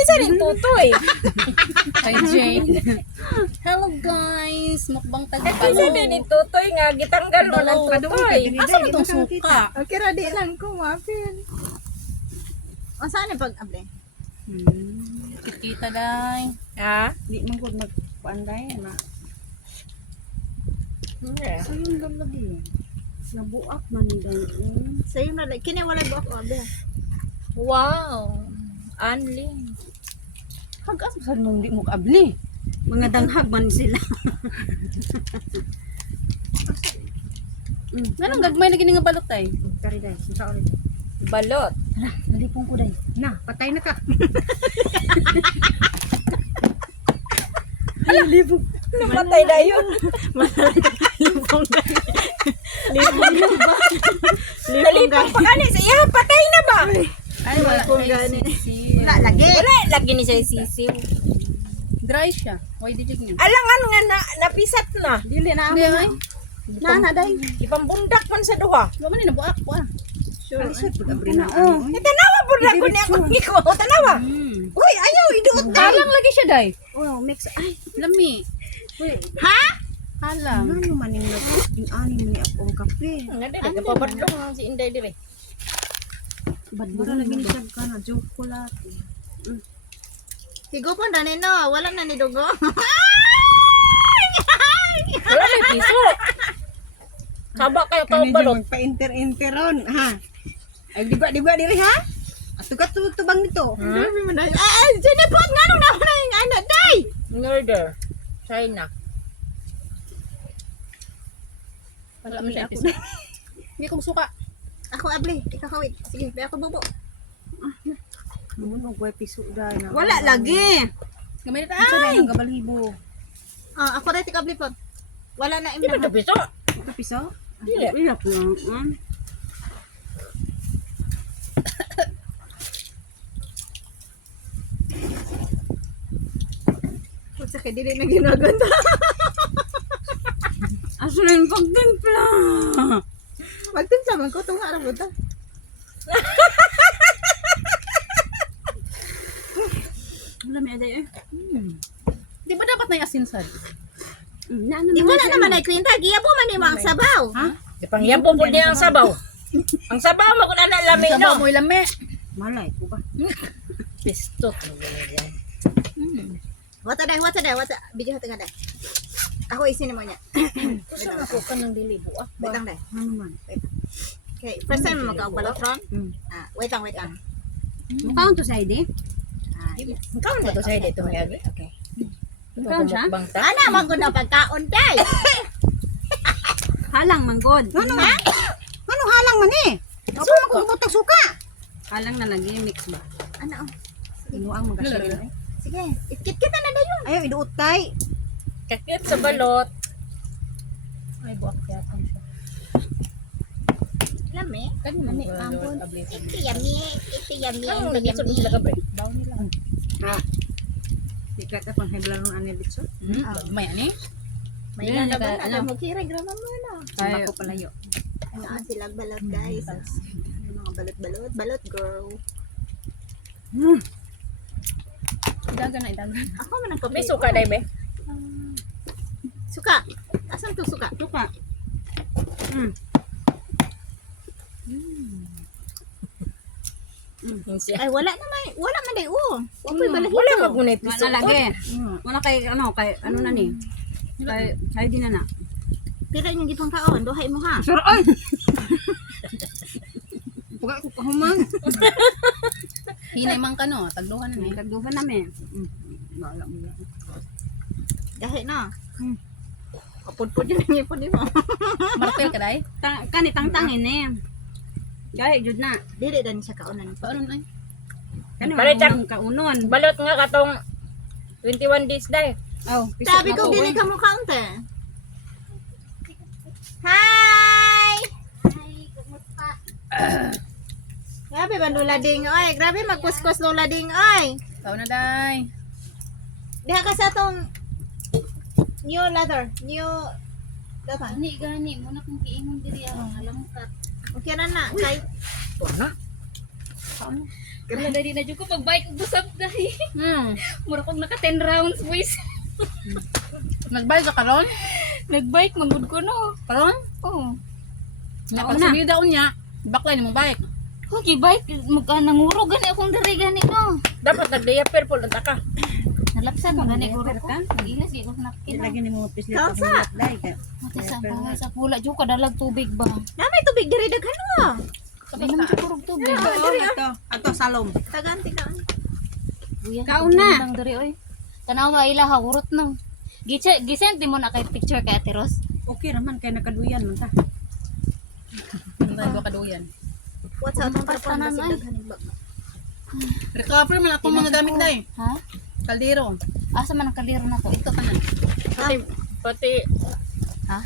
Kinsa rin tutoy? Kay Jane. Hello guys, mukbang Kinsa tagpalo. din tutoy nga gitanggal mo ng tutoy. Asa mo itong suka? Okay, ready lang ko, muffin. O, saan yung pag-able? Kita day. Ha? Di man ko magpaanday na. Yeah. So yung lagi. Nabuak man din. So yung lagi. Kini wala buak o abe. Wow. Anli. Hagas mo sa nung di mo kaabli. Mga danghag man sila. Nanong gagmay na gini nga balot tay. Kari day. Sa ulit. Balot. Hala, nalipong ko day. Na, patay na ka. Hala, libong. Namatay na yun. Libong day. Nalipang pa kani sa iya. Patay na ba? Ay wala Kung kay gani. sisi. Wala, lagi. Wala. Lagi ni siya sisiw. Dry siya. Why did you? Alangan nga napisat na. Dili na Hindi ay. Na, day. Ipambundak man sa duha. Wa man ni nabuak wa. Sure. Alisod pag-abri na. Tanawa po na ko niya kung ikaw. Tanawa. Uy, ayaw, iduot day. Halang lagi siya day. Oh, mix. Ay, Lami. Ha? Halang. ano man yung nag-ani mo ni akong kape. Nga din. Nagpabadlong si Inday dire. Badbura lagi ni siya ka na, chocolate. Higo po na no, wala na ni dugo. Wala may piso. Kaba kayo tao balot. Magpa-inter-interon, ha? Ay, diba diri, ha? Ato ka tubang nito. Ay, sinipot nga nung na yung ano, day! Murder. China. Wala man siya episode. Hindi ko suka. Ako, abli, ikaw kawit. Sige, kaya ako bubo. Ano, gwe piso da na. Wala lagi. Gamay na Ito ay. na ng gabalibo. Ah, ako dahil tikabli po. Wala na Di ba ito piso? Ito piso? Dili. Iyak lang. Pusa kay dili na ginaganda. Aso na yung pagtimpla. Pagtimpla man ko, tunga na po ta. Wala may aday eh. Di ba dapat na asin sad? Di wala naman ay kwenta, giyabo man ni mo ang sabaw. Ha? Di pangyabo po niya ang sabaw. Ang sabaw mo kung na lami Sabaw no. mo ilame. Malay ko ba? Pistot. Wata day, Bidyo hati nga day. Ako isin mo niya. Gusto na ko ka ng dili buak ba? Wait lang day. Ano man? Okay, first time mo mag-balotron. Wait lang. Mukhang to side eh. Ikaw na to sa dito may agi. Okay. Ikaw siya? Bangta. Ana, manggod na pagkaon day. Halang manggod. Ano ha? Ano halang man eh? Ako magkukutang suka. Halang na lagi, mix ba? Ano? Inuang magkasya. Sige, itkit kita na dayon. Ayaw, iduot tay. Kakit sa balot. Ay buak yata siya. Lami. Kani man ampon. Iti yummy. Ano nagitsod mo sila kape? Daw nila. Ha. Sikat ako ang hebla ng anibitso. May ani? May Hindi na na ba ka- na mo kira grama mo na. Ay, Bako palayo. Ano sila balot guys. Mga balot girl. idagan na idagan. Ako man ang May suka dai be. Suka. Asan to suka? Suka. Ay wala man day Wa po'y balahito. Wala magunay piso. Wala lagi. Wala kay ano na ni. Kay di na. Pira yung gitong kaon, duhay mo ha. Sure ay. Puga ko pahuman. Hinay man ka no, tagduhan na ni. Tagduhan na me. Wala mo. Dahi na. Kapudpud yun ang ipon mo. Marpel ka dai? Kani tangtangin eh. Dahi jud na. Dili dan siya kaonan. Paano na? Kani Palitan. man kaunon. Balot nga katong 21 days dai. Oh, sabi ko dili ka mo kaunte. Hi! Kumusta? Grabe man Lola Ding, oy. Grabe magkuskus Lola Ding, oy. Ikaw na dai. Diha ka sa tong new leather. Gani gani mo na kung giingon diri aron alam ka. Okay na na. Kay Wala. Wala dali na jud ko pag bike ug busab dai. Mura kog naka 10 rounds boys. Nagbay ka karon? Nagbike manggod ko no. Karon? Oh. Napagsalida unya, baklay ni mo bike. Okay, bike nanguro gani akong diri gani no. Dapat nag-diaper po lang ka. Nalapsan mo gani guro ko. Ilas gyud ko nakita. Lagi ni mo pislit ang hulat dai ka. Mati sa bangay sa pula jud kadalag tubig ba. Namay tubig diri daghan mo. Sabi naman kurog tubig. Ato salom. Taganti ka. Buya. Kauna. Nang diri oy. Tanawa ila ha urot nang. Gisenti mo na kay picture kay Ate Ros. Okay raman kay nakaduyan man ta. Hindi ko kaduyan. What's sa atong Tanan, tarpon ay. basig daghan bag. Recover man akong mga gamit dai. Ha? Kaldero. Asa man ang kaliro na to? Ito ka na. Pati Ha?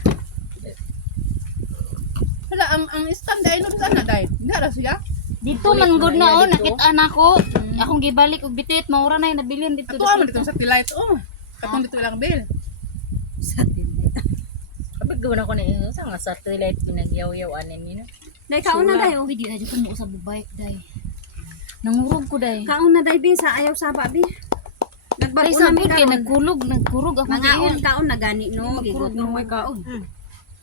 wala ang stand dai nun sana dai. Hindi ra siya. Dito man good na oh, nakita nako. Akong gibalik og bitit, maura na yung nabilin dito. Ato man dito sa satellite oh. Katong dito lang bill. Kapag gawin ako na yun, sa nga satellite pinagyaw-yawanin nyo. Dai kauna dai oh. Uy, di na dyan ko mo sa bubike, day. Nangurog ko, day. Kauna dai bin sa ayaw saba bi. Day, Nagbago na sabi mi kay kaon. nagkurog ako Mangaon diin. kaon na gani no. Magkurog Gigot no may kaon.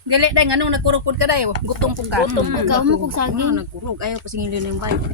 Gali dai nganong nagkurupod ka dai. Gutom pug ka. Gutom. Ikaw mo kong saging. Nagkurog ayaw pasingilin yung bike.